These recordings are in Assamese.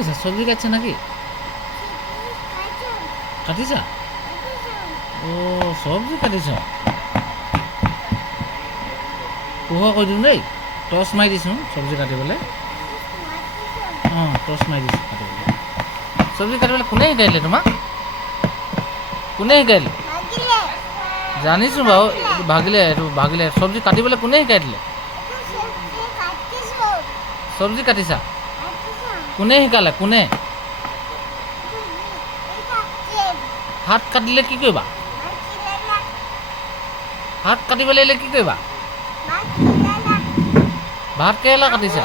কৰিছা? চব্জি কাটিছা নেকি? কাটিছা? অ' চব্জি কাটিছা? পোহৰ কৰি দিওঁ দেই, টৰ্চ মাৰি দিছোঁ চব্জি কাটিবলৈ। অঁ টৰ্চ মাৰি দিছোঁ কাটিবলৈ। চব্জি কাটিবলৈ কোনে শিকাই দিলে তোমাক? কোনে শিকাই দিলে? জানিছোঁ বাৰু, এইটো ভাগিলে চব্জি কাটিবলৈ কোনে শিকাই দিলে? চব্জি কাটিছা? কোনে শিকালে? কোনে? হাত কাটিলে কি কৰিবা? হাত কাটিবলৈ আহিলে কি কৰিবা? ভাত কেৰেলা কাটিছা?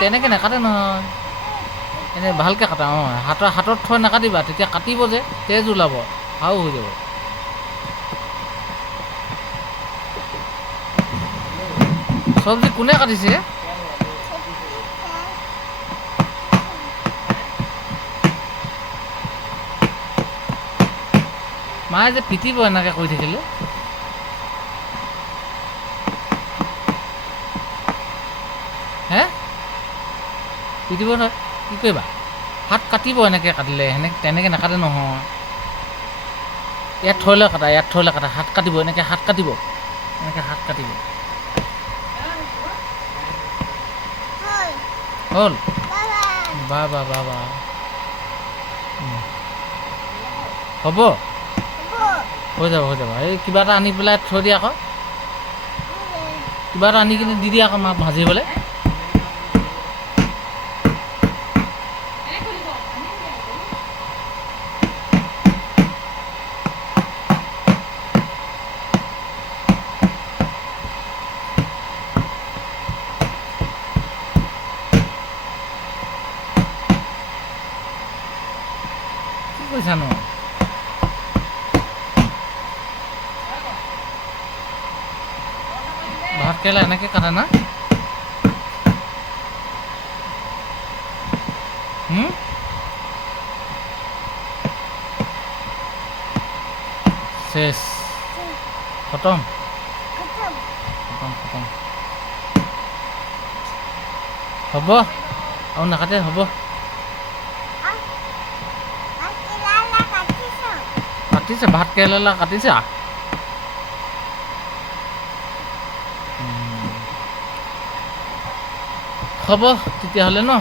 তেনেকৈ নাকাটে নহয়, এনেই ভালকৈ কাটা। অঁ হাতত থৈ নাকাটিবা, তেতিয়া কাটিব যে তেজ ওলাব, হাও হৈ যাব। চব্জি কোনে কাটিছে? মায়ে যে পিটিব এনেকৈ কৰি থাকিলে। হে পিটিব নহয়, কি কৰিবা? হাত কাটিব এনেকৈ কাটিলে, তেনেকৈ নাকাটে নহয়। ইয়াত থৈ লৈ কাটা, হাত কাটিব, এনেকৈ হাত কাটিব, হাত কাটিব। হ'ল? বা হ'ব, হৈ যাব। এই কিবা এটা আনি পেলাই থৈ দিয়া আকৌ, কিবা এটা আনি কিনে দি দিয়া আকৌ মাক ভাজিবলৈ। কি কৈছানো? ভাত কেৰেলা এনেকৈ কাটে না? শেষ, খতম। হ'ব আৰু নাকাটে, হ'ব। কাটিছে, ভাত কেৰেলা কাটিছা? হ'ব তেতিয়াহ'লে ন।